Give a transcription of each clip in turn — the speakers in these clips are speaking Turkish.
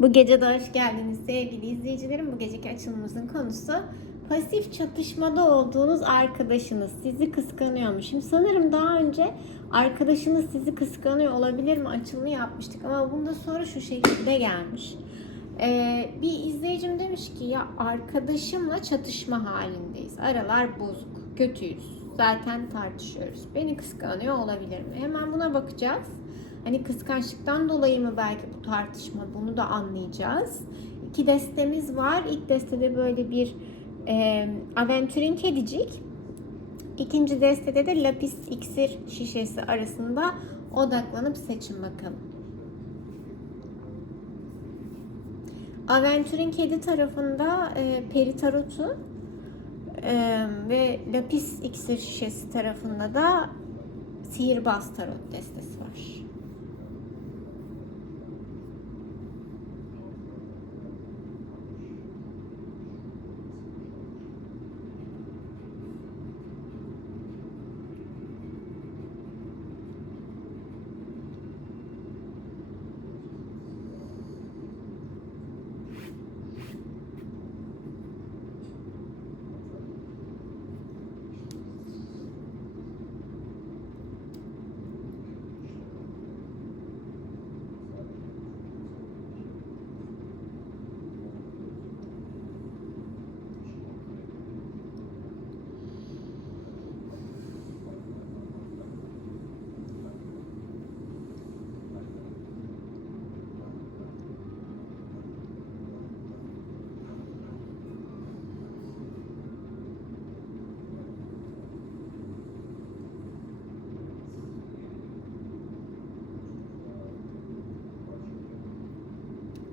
Bu gece de hoş geldiniz sevgili izleyicilerim. Bu geceki açılımımızın konusu pasif çatışmada olduğunuz arkadaşınız sizi kıskanıyormuş. Şimdi sanırım daha önce arkadaşınız sizi kıskanıyor olabilir mi açılımı yapmıştık ama bunda sonra şu şekilde gelmiş. Ee, bir izleyicim demiş ki ya arkadaşımla çatışma halindeyiz. Aralar bozuk, kötüyüz. Zaten tartışıyoruz. Beni kıskanıyor olabilir mi? Hemen buna bakacağız. Hani kıskançlıktan dolayı mı belki bu tartışma bunu da anlayacağız. İki destemiz var. İlk destede böyle bir e, aventurin kedicik. İkinci destede de lapis iksir şişesi arasında odaklanıp seçin bakalım. Aventurin kedi tarafında e, peri tarotu e, ve lapis iksir şişesi tarafında da sihirbaz tarot destesi var.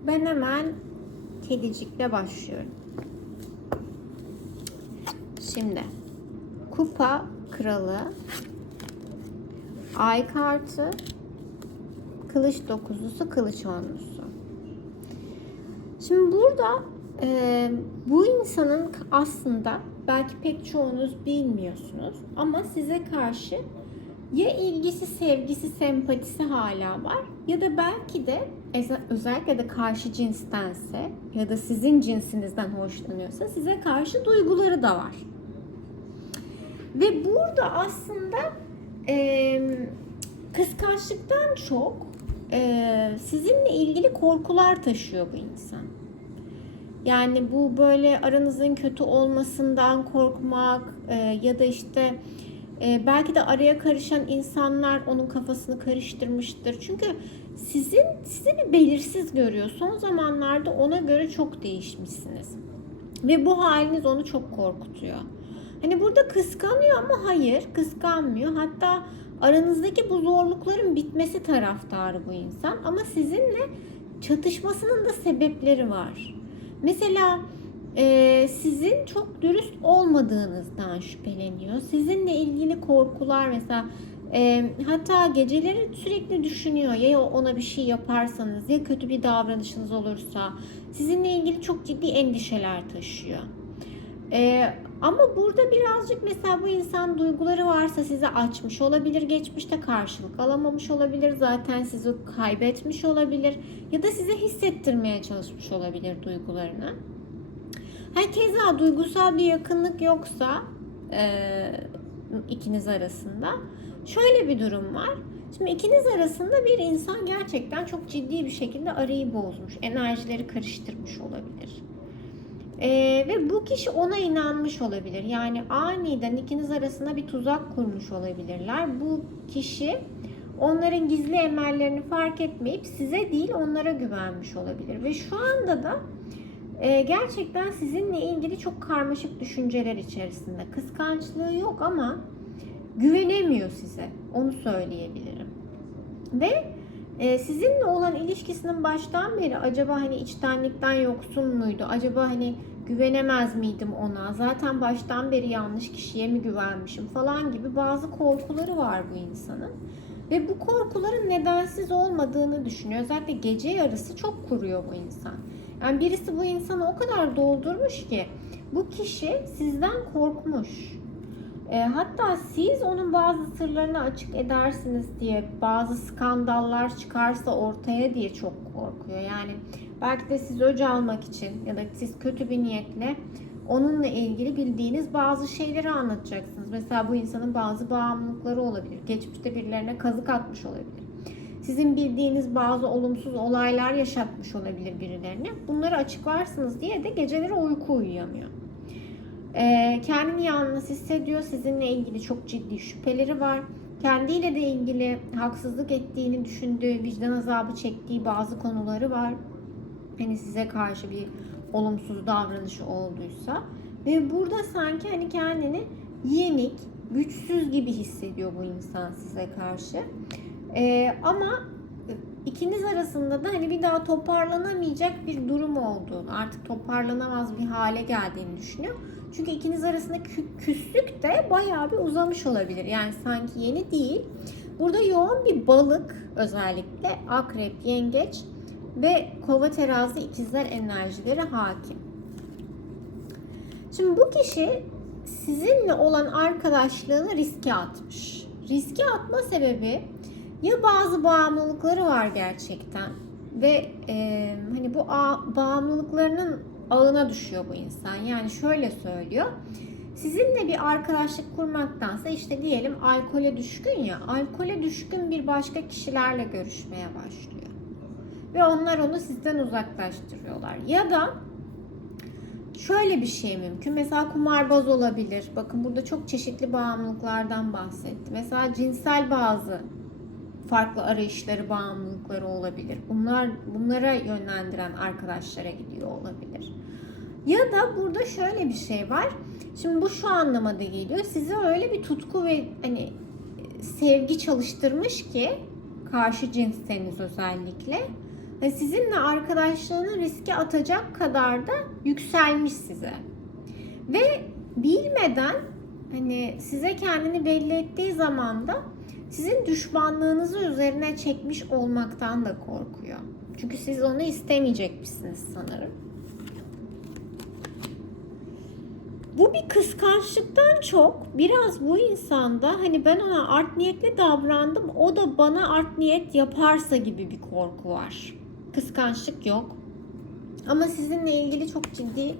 Ben hemen kedicikle başlıyorum. Şimdi kupa kralı, ay kartı, kılıç dokuzlusu, kılıç onlusu. Şimdi burada e, bu insanın aslında belki pek çoğunuz bilmiyorsunuz ama size karşı ya ilgisi, sevgisi, sempatisi hala var ya da belki de özellikle de karşı cinstense ya da sizin cinsinizden hoşlanıyorsa size karşı duyguları da var. Ve burada aslında e, kıskançlıktan çok e, sizinle ilgili korkular taşıyor bu insan. Yani bu böyle aranızın kötü olmasından korkmak e, ya da işte e, belki de araya karışan insanlar onun kafasını karıştırmıştır. Çünkü sizin sizi bir belirsiz görüyor. Son zamanlarda ona göre çok değişmişsiniz. Ve bu haliniz onu çok korkutuyor. Hani burada kıskanıyor ama hayır kıskanmıyor. Hatta aranızdaki bu zorlukların bitmesi taraftarı bu insan. Ama sizinle çatışmasının da sebepleri var. Mesela e, sizin çok dürüst olmadığınızdan şüpheleniyor. Sizinle ilgili korkular mesela e, hatta geceleri sürekli düşünüyor ya ona bir şey yaparsanız ya kötü bir davranışınız olursa sizinle ilgili çok ciddi endişeler taşıyor. E, ama burada birazcık mesela bu insan duyguları varsa size açmış olabilir, geçmişte karşılık alamamış olabilir, zaten sizi kaybetmiş olabilir ya da size hissettirmeye çalışmış olabilir duygularını. Herkese duygusal bir yakınlık yoksa ikiniz arasında şöyle bir durum var. Şimdi ikiniz arasında bir insan gerçekten çok ciddi bir şekilde arayı bozmuş, enerjileri karıştırmış olabilir. Ee, ve bu kişi ona inanmış olabilir. Yani aniden ikiniz arasında bir tuzak kurmuş olabilirler. Bu kişi onların gizli emellerini fark etmeyip size değil onlara güvenmiş olabilir. Ve şu anda da e, gerçekten sizinle ilgili çok karmaşık düşünceler içerisinde. Kıskançlığı yok ama güvenemiyor size. Onu söyleyebilirim. Ve e, sizinle olan ilişkisinin baştan beri acaba hani içtenlikten yoksun muydu? Acaba hani güvenemez miydim ona? Zaten baştan beri yanlış kişiye mi güvenmişim falan gibi bazı korkuları var bu insanın. Ve bu korkuların nedensiz olmadığını düşünüyor. Özellikle gece yarısı çok kuruyor bu insan. Yani birisi bu insanı o kadar doldurmuş ki bu kişi sizden korkmuş. E, hatta siz onun bazı sırlarını açık edersiniz diye bazı skandallar çıkarsa ortaya diye çok korkuyor. Yani belki de siz öc almak için ya da siz kötü bir niyetle onunla ilgili bildiğiniz bazı şeyleri anlatacaksınız. Mesela bu insanın bazı bağımlılıkları olabilir. Geçmişte birilerine kazık atmış olabilir. Sizin bildiğiniz bazı olumsuz olaylar yaşatmış olabilir birilerine. Bunları açıklarsınız diye de geceleri uyku uyuyamıyor. Ee, kendini yalnız hissediyor. Sizinle ilgili çok ciddi şüpheleri var. Kendiyle de ilgili haksızlık ettiğini düşündüğü, vicdan azabı çektiği bazı konuları var. Hani size karşı bir olumsuz davranışı olduysa. Ve burada sanki hani kendini yenik, güçsüz gibi hissediyor bu insan size karşı. Ee, ama ikiniz arasında da hani bir daha toparlanamayacak bir durum olduğunu, artık toparlanamaz bir hale geldiğini düşünüyor. Çünkü ikiniz arasında kü- küslük de bayağı bir uzamış olabilir. Yani sanki yeni değil. Burada yoğun bir balık özellikle akrep, yengeç ve kova terazi ikizler enerjileri hakim. Şimdi bu kişi sizinle olan arkadaşlığını riske atmış. Riske atma sebebi ya bazı bağımlılıkları var gerçekten ve e, hani bu ağ, bağımlılıklarının ağına düşüyor bu insan. Yani şöyle söylüyor. Sizinle bir arkadaşlık kurmaktansa işte diyelim alkole düşkün ya, alkole düşkün bir başka kişilerle görüşmeye başlıyor. Ve onlar onu sizden uzaklaştırıyorlar. Ya da şöyle bir şey mümkün. Mesela kumarbaz olabilir. Bakın burada çok çeşitli bağımlılıklardan bahsetti. Mesela cinsel bazı farklı arayışları, bağımlılıkları olabilir. Bunlar bunlara yönlendiren arkadaşlara gidiyor olabilir. Ya da burada şöyle bir şey var. Şimdi bu şu anlamada geliyor. Size öyle bir tutku ve hani sevgi çalıştırmış ki karşı cinsteniz özellikle ve sizinle arkadaşlığını riske atacak kadar da yükselmiş size. Ve bilmeden hani size kendini belli ettiği zaman da sizin düşmanlığınızı üzerine çekmiş olmaktan da korkuyor. Çünkü siz onu istemeyecekmişsiniz sanırım. Bu bir kıskançlıktan çok biraz bu insanda hani ben ona art niyetli davrandım o da bana art niyet yaparsa gibi bir korku var. Kıskançlık yok. Ama sizinle ilgili çok ciddi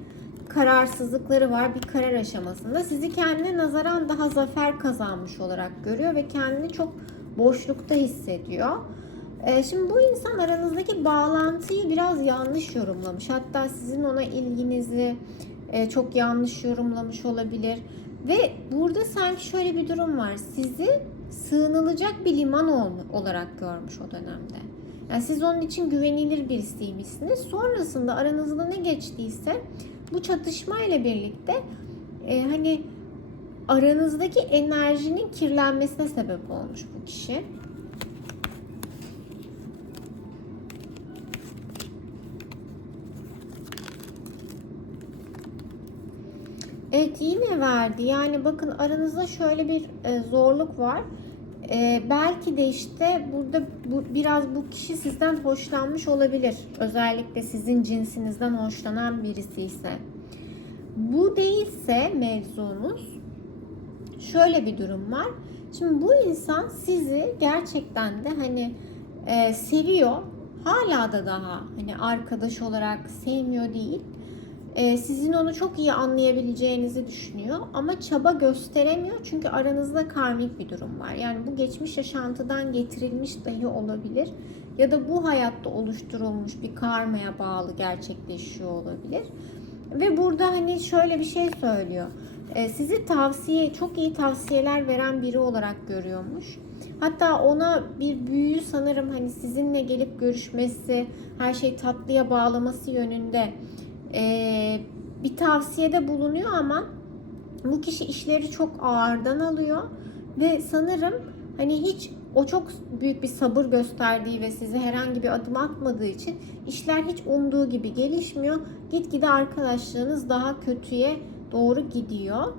kararsızlıkları var bir karar aşamasında. Sizi kendine nazaran daha zafer kazanmış olarak görüyor ve kendini çok boşlukta hissediyor. Ee, şimdi bu insan aranızdaki bağlantıyı biraz yanlış yorumlamış. Hatta sizin ona ilginizi e, çok yanlış yorumlamış olabilir. Ve burada sanki şöyle bir durum var. Sizi sığınılacak bir liman ol- olarak görmüş o dönemde. Yani siz onun için güvenilir birisiymişsiniz. Sonrasında aranızda ne geçtiyse bu çatışma ile birlikte e, hani aranızdaki enerjinin kirlenmesine sebep olmuş bu kişi. Evet yine verdi. Yani bakın aranızda şöyle bir e, zorluk var. E, belki de işte burada bu, biraz bu kişi sizden hoşlanmış olabilir. Özellikle sizin cinsinizden hoşlanan birisi ise. Bu değilse mevzunuz şöyle bir durum var. Şimdi bu insan sizi gerçekten de hani e, seviyor. Hala da daha hani arkadaş olarak sevmiyor değil. E, sizin onu çok iyi anlayabileceğinizi düşünüyor ama çaba gösteremiyor çünkü aranızda karmik bir durum var. Yani bu geçmiş yaşantıdan getirilmiş dahi olabilir ya da bu hayatta oluşturulmuş bir karmaya bağlı gerçekleşiyor olabilir. Ve burada hani şöyle bir şey söylüyor. E, sizi tavsiye, çok iyi tavsiyeler veren biri olarak görüyormuş. Hatta ona bir büyüyü sanırım hani sizinle gelip görüşmesi, her şey tatlıya bağlaması yönünde e, bir tavsiyede bulunuyor ama bu kişi işleri çok ağırdan alıyor ve sanırım hani hiç o çok büyük bir sabır gösterdiği ve size herhangi bir adım atmadığı için işler hiç umduğu gibi gelişmiyor. Gitgide arkadaşlığınız daha kötüye doğru gidiyor.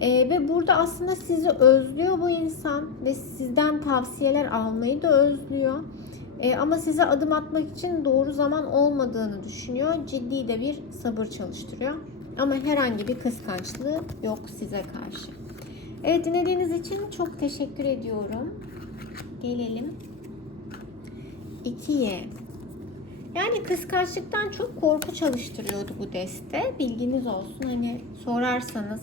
Ee, ve burada aslında sizi özlüyor bu insan ve sizden tavsiyeler almayı da özlüyor. Ee, ama size adım atmak için doğru zaman olmadığını düşünüyor. Ciddi de bir sabır çalıştırıyor. Ama herhangi bir kıskançlığı yok size karşı. Evet dinlediğiniz için çok teşekkür ediyorum. Gelelim 2'ye. Yani kıskançlıktan çok korku çalıştırıyordu bu deste. Bilginiz olsun. Hani sorarsanız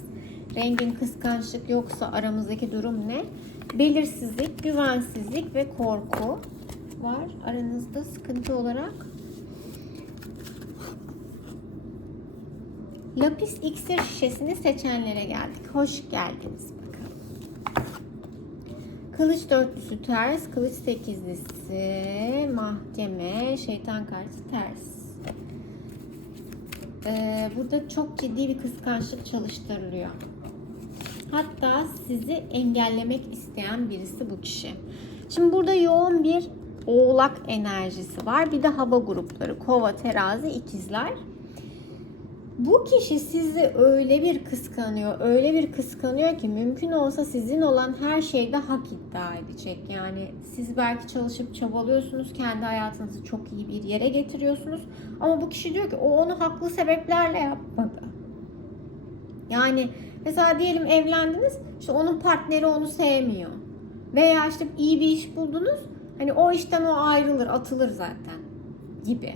rengin kıskançlık yoksa aramızdaki durum ne? Belirsizlik, güvensizlik ve korku var aranızda sıkıntı olarak. Lapis iksir şişesini seçenlere geldik. Hoş geldiniz bakalım. Kılıç dörtlüsü ters, kılıç sekizlisi, mahkeme, şeytan kartı ters. Ee, burada çok ciddi bir kıskançlık çalıştırılıyor. Hatta sizi engellemek isteyen birisi bu kişi. Şimdi burada yoğun bir oğlak enerjisi var. Bir de hava grupları. Kova, terazi, ikizler. Bu kişi sizi öyle bir kıskanıyor, öyle bir kıskanıyor ki mümkün olsa sizin olan her şeyde hak iddia edecek. Yani siz belki çalışıp çabalıyorsunuz, kendi hayatınızı çok iyi bir yere getiriyorsunuz. Ama bu kişi diyor ki o onu haklı sebeplerle yapmadı. Yani mesela diyelim evlendiniz, işte onun partneri onu sevmiyor. Veya işte iyi bir iş buldunuz, hani o işten o ayrılır, atılır zaten gibi.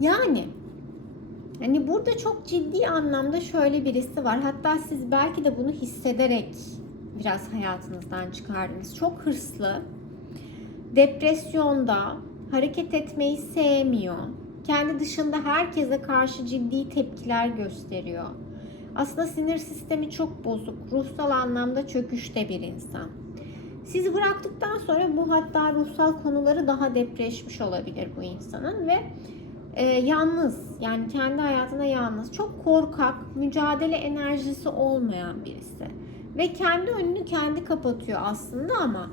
Yani Hani burada çok ciddi anlamda şöyle birisi var. Hatta siz belki de bunu hissederek biraz hayatınızdan çıkardınız. Çok hırslı, depresyonda, hareket etmeyi sevmiyor. Kendi dışında herkese karşı ciddi tepkiler gösteriyor. Aslında sinir sistemi çok bozuk, ruhsal anlamda çöküşte bir insan. Sizi bıraktıktan sonra bu hatta ruhsal konuları daha depreşmiş olabilir bu insanın ve e, yalnız yani kendi hayatında yalnız çok korkak mücadele enerjisi olmayan birisi ve kendi önünü kendi kapatıyor aslında ama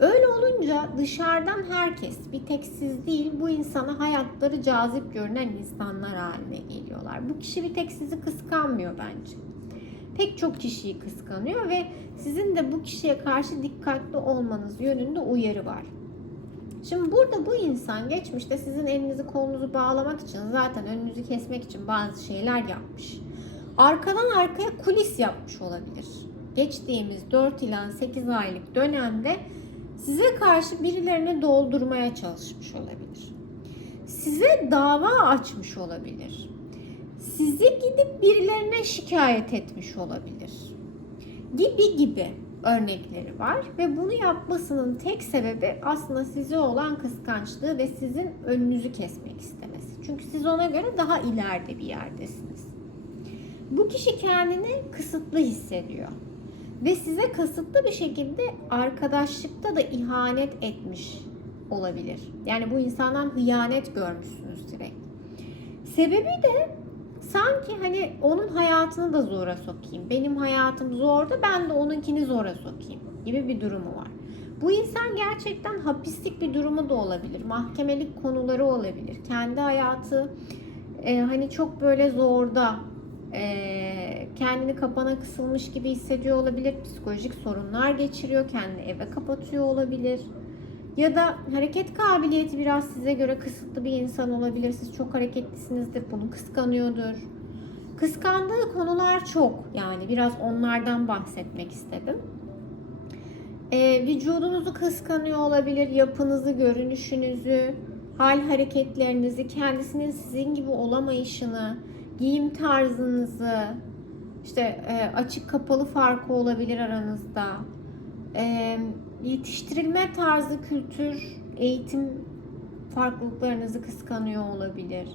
öyle olunca dışarıdan herkes bir tek siz değil bu insana hayatları cazip görünen insanlar haline geliyorlar. Bu kişi bir tek sizi kıskanmıyor bence. Pek çok kişiyi kıskanıyor ve sizin de bu kişiye karşı dikkatli olmanız yönünde uyarı var. Şimdi burada bu insan geçmişte sizin elinizi kolunuzu bağlamak için zaten önünüzü kesmek için bazı şeyler yapmış. Arkadan arkaya kulis yapmış olabilir. Geçtiğimiz 4 ila 8 aylık dönemde size karşı birilerini doldurmaya çalışmış olabilir. Size dava açmış olabilir. Sizi gidip birilerine şikayet etmiş olabilir. Gibi gibi örnekleri var ve bunu yapmasının tek sebebi aslında size olan kıskançlığı ve sizin önünüzü kesmek istemesi. Çünkü siz ona göre daha ileride bir yerdesiniz. Bu kişi kendini kısıtlı hissediyor ve size kasıtlı bir şekilde arkadaşlıkta da ihanet etmiş olabilir. Yani bu insandan hıyanet görmüşsünüz direkt. Sebebi de sanki hani onun hayatını da zora sokayım. Benim hayatım zorda ben de onunkini zora sokayım gibi bir durumu var. Bu insan gerçekten hapislik bir durumu da olabilir. Mahkemelik konuları olabilir. Kendi hayatı e, hani çok böyle zorda e, kendini kapana kısılmış gibi hissediyor olabilir. Psikolojik sorunlar geçiriyor. Kendini eve kapatıyor olabilir. Ya da hareket kabiliyeti biraz size göre kısıtlı bir insan olabilir. Siz çok hareketlisinizdir. Bunu kıskanıyordur. Kıskandığı konular çok. Yani biraz onlardan bahsetmek istedim. Ee, vücudunuzu kıskanıyor olabilir. Yapınızı, görünüşünüzü, hal hareketlerinizi, kendisinin sizin gibi olamayışını, giyim tarzınızı, işte e, açık kapalı farkı olabilir aranızda. E, yetiştirilme tarzı, kültür, eğitim farklılıklarınızı kıskanıyor olabilir.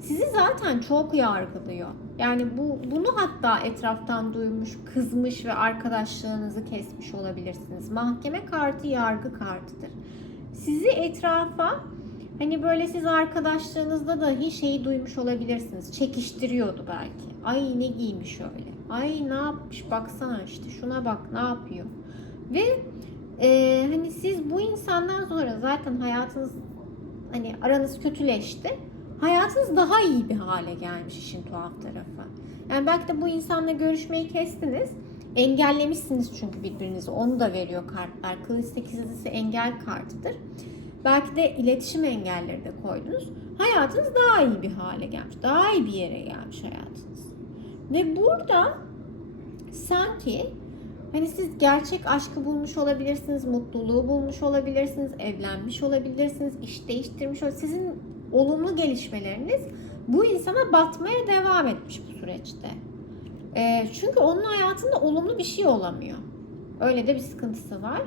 Sizi zaten çok yargılıyor. Yani bu bunu hatta etraftan duymuş, kızmış ve arkadaşlığınızı kesmiş olabilirsiniz. Mahkeme kartı yargı kartıdır. Sizi etrafa hani böyle siz arkadaşlığınızda dahi şeyi duymuş olabilirsiniz. Çekiştiriyordu belki. Ay ne giymiş öyle. Ay ne yapmış baksana işte şuna bak ne yapıyor. Ve e, hani siz bu insandan sonra zaten hayatınız hani aranız kötüleşti. Hayatınız daha iyi bir hale gelmiş işin tuhaf tarafı. Yani belki de bu insanla görüşmeyi kestiniz. Engellemişsiniz çünkü birbirinizi. Onu da veriyor kartlar. Kılıç sekizlisi engel kartıdır. Belki de iletişim engelleri de koydunuz. Hayatınız daha iyi bir hale gelmiş. Daha iyi bir yere gelmiş hayatınız. Ve burada sanki Hani siz gerçek aşkı bulmuş olabilirsiniz, mutluluğu bulmuş olabilirsiniz, evlenmiş olabilirsiniz, iş değiştirmiş olabilirsiniz. Sizin olumlu gelişmeleriniz bu insana batmaya devam etmiş bu süreçte. Ee, çünkü onun hayatında olumlu bir şey olamıyor. Öyle de bir sıkıntısı var.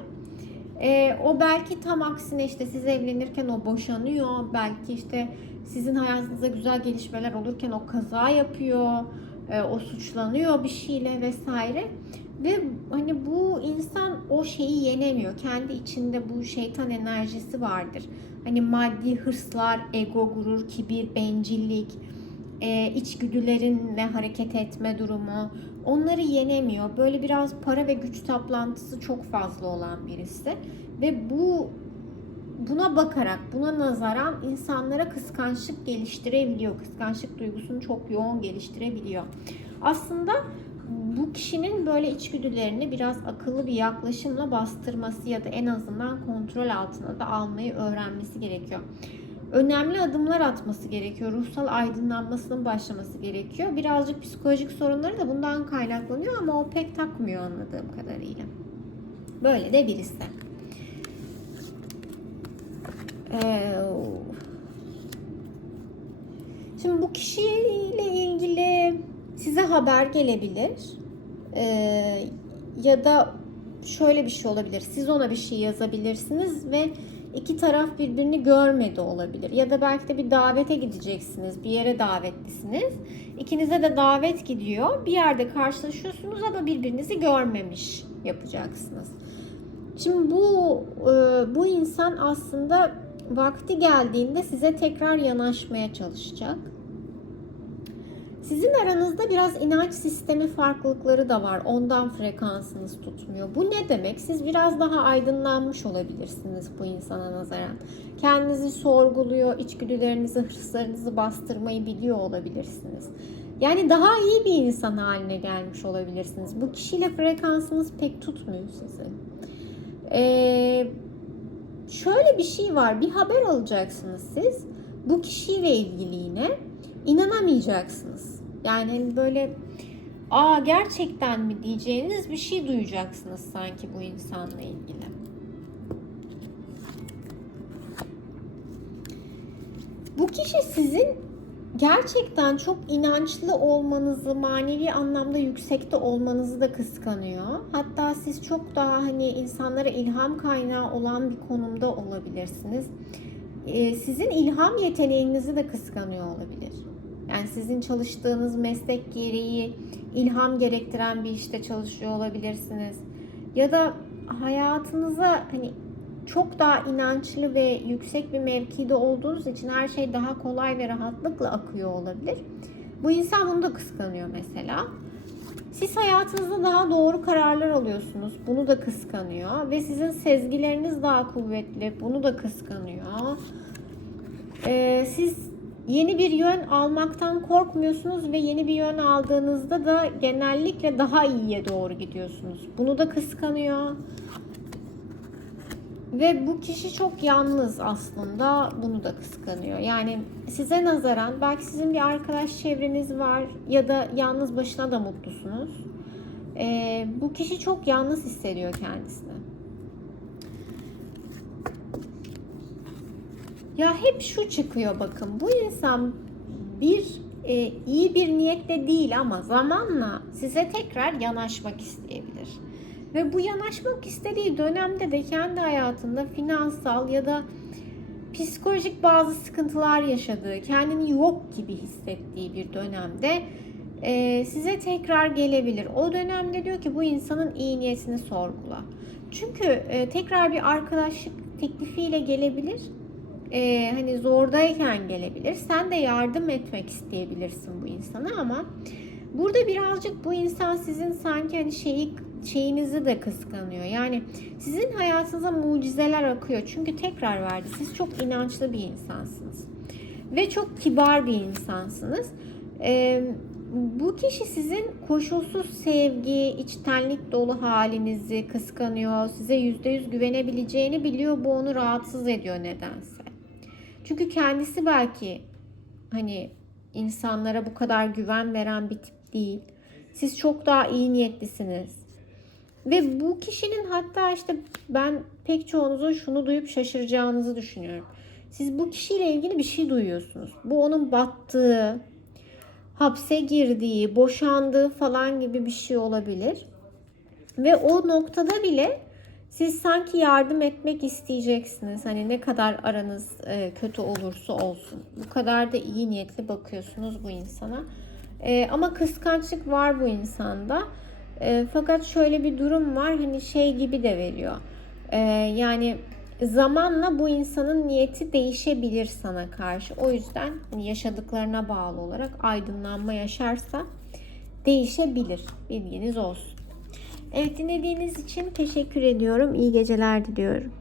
Ee, o belki tam aksine işte siz evlenirken o boşanıyor. Belki işte sizin hayatınızda güzel gelişmeler olurken o kaza yapıyor. Ee, o suçlanıyor bir şeyle vesaire. Ve hani bu insan o şeyi yenemiyor. Kendi içinde bu şeytan enerjisi vardır. Hani maddi hırslar, ego, gurur, kibir, bencillik, e, içgüdülerinle hareket etme durumu onları yenemiyor. Böyle biraz para ve güç taplantısı çok fazla olan birisi ve bu buna bakarak, buna nazaran insanlara kıskançlık geliştirebiliyor. Kıskançlık duygusunu çok yoğun geliştirebiliyor. Aslında bu kişinin böyle içgüdülerini biraz akıllı bir yaklaşımla bastırması ya da en azından kontrol altına da almayı öğrenmesi gerekiyor önemli adımlar atması gerekiyor. Ruhsal aydınlanmasının başlaması gerekiyor. Birazcık psikolojik sorunları da bundan kaynaklanıyor ama o pek takmıyor anladığım kadarıyla. Böyle de birisi. Ee, şimdi bu kişiyle ilgili size haber gelebilir. Ee, ya da şöyle bir şey olabilir. Siz ona bir şey yazabilirsiniz ve iki taraf birbirini görmedi olabilir. Ya da belki de bir davete gideceksiniz. Bir yere davetlisiniz. İkinize de davet gidiyor. Bir yerde karşılaşıyorsunuz ama birbirinizi görmemiş yapacaksınız. Şimdi bu e, bu insan aslında vakti geldiğinde size tekrar yanaşmaya çalışacak. Sizin aranızda biraz inanç sistemi farklılıkları da var. Ondan frekansınız tutmuyor. Bu ne demek? Siz biraz daha aydınlanmış olabilirsiniz bu insana nazaran. Kendinizi sorguluyor, içgüdülerinizi, hırslarınızı bastırmayı biliyor olabilirsiniz. Yani daha iyi bir insan haline gelmiş olabilirsiniz. Bu kişiyle frekansınız pek tutmuyor sizin. Ee, şöyle bir şey var. Bir haber alacaksınız siz. Bu kişiyle ilgili yine inanamayacaksınız. Yani hani böyle aa gerçekten mi diyeceğiniz bir şey duyacaksınız sanki bu insanla ilgili. Bu kişi sizin gerçekten çok inançlı olmanızı, manevi anlamda yüksekte olmanızı da kıskanıyor. Hatta siz çok daha hani insanlara ilham kaynağı olan bir konumda olabilirsiniz. Ee, sizin ilham yeteneğinizi de kıskanıyor olabilir. Yani sizin çalıştığınız meslek gereği ilham gerektiren bir işte çalışıyor olabilirsiniz. Ya da hayatınıza hani çok daha inançlı ve yüksek bir mevkide olduğunuz için her şey daha kolay ve rahatlıkla akıyor olabilir. Bu insan bunu da kıskanıyor mesela. Siz hayatınızda daha doğru kararlar alıyorsunuz. Bunu da kıskanıyor. Ve sizin sezgileriniz daha kuvvetli. Bunu da kıskanıyor. Ee, siz yeni bir yön almaktan korkmuyorsunuz ve yeni bir yön aldığınızda da genellikle daha iyiye doğru gidiyorsunuz. Bunu da kıskanıyor. Ve bu kişi çok yalnız aslında. Bunu da kıskanıyor. Yani size nazaran belki sizin bir arkadaş çevreniz var ya da yalnız başına da mutlusunuz. Ee, bu kişi çok yalnız hissediyor kendisini. Ya hep şu çıkıyor bakın. Bu insan bir e, iyi bir niyetle değil ama zamanla size tekrar yanaşmak isteyebilir. Ve bu yanaşmak istediği dönemde de kendi hayatında finansal ya da psikolojik bazı sıkıntılar yaşadığı, kendini yok gibi hissettiği bir dönemde e, size tekrar gelebilir. O dönemde diyor ki bu insanın iyi niyetini sorgula. Çünkü e, tekrar bir arkadaşlık teklifiyle gelebilir. E, hani zordayken gelebilir. Sen de yardım etmek isteyebilirsin bu insana ama burada birazcık bu insan sizin sanki hani şeyi şeyinizi de kıskanıyor. Yani sizin hayatınıza mucizeler akıyor. Çünkü tekrar verdi. Siz çok inançlı bir insansınız. Ve çok kibar bir insansınız. Ee, bu kişi sizin koşulsuz sevgi, içtenlik dolu halinizi kıskanıyor. Size yüzde yüz güvenebileceğini biliyor. Bu onu rahatsız ediyor nedense. Çünkü kendisi belki hani insanlara bu kadar güven veren bir tip değil. Siz çok daha iyi niyetlisiniz Ve bu kişinin hatta işte ben pek çoğunuzun şunu duyup şaşıracağınızı düşünüyorum. Siz bu kişiyle ilgili bir şey duyuyorsunuz. Bu onun battığı, hapse girdiği, boşandığı falan gibi bir şey olabilir. Ve o noktada bile siz sanki yardım etmek isteyeceksiniz. Hani ne kadar aranız e, kötü olursa olsun. Bu kadar da iyi niyetli bakıyorsunuz bu insana. E, ama kıskançlık var bu insanda. E, fakat şöyle bir durum var. Hani şey gibi de veriyor. Yani zamanla bu insanın niyeti değişebilir sana karşı. O yüzden hani yaşadıklarına bağlı olarak aydınlanma yaşarsa değişebilir. Bilginiz olsun. Evet dinlediğiniz için teşekkür ediyorum. İyi geceler diliyorum.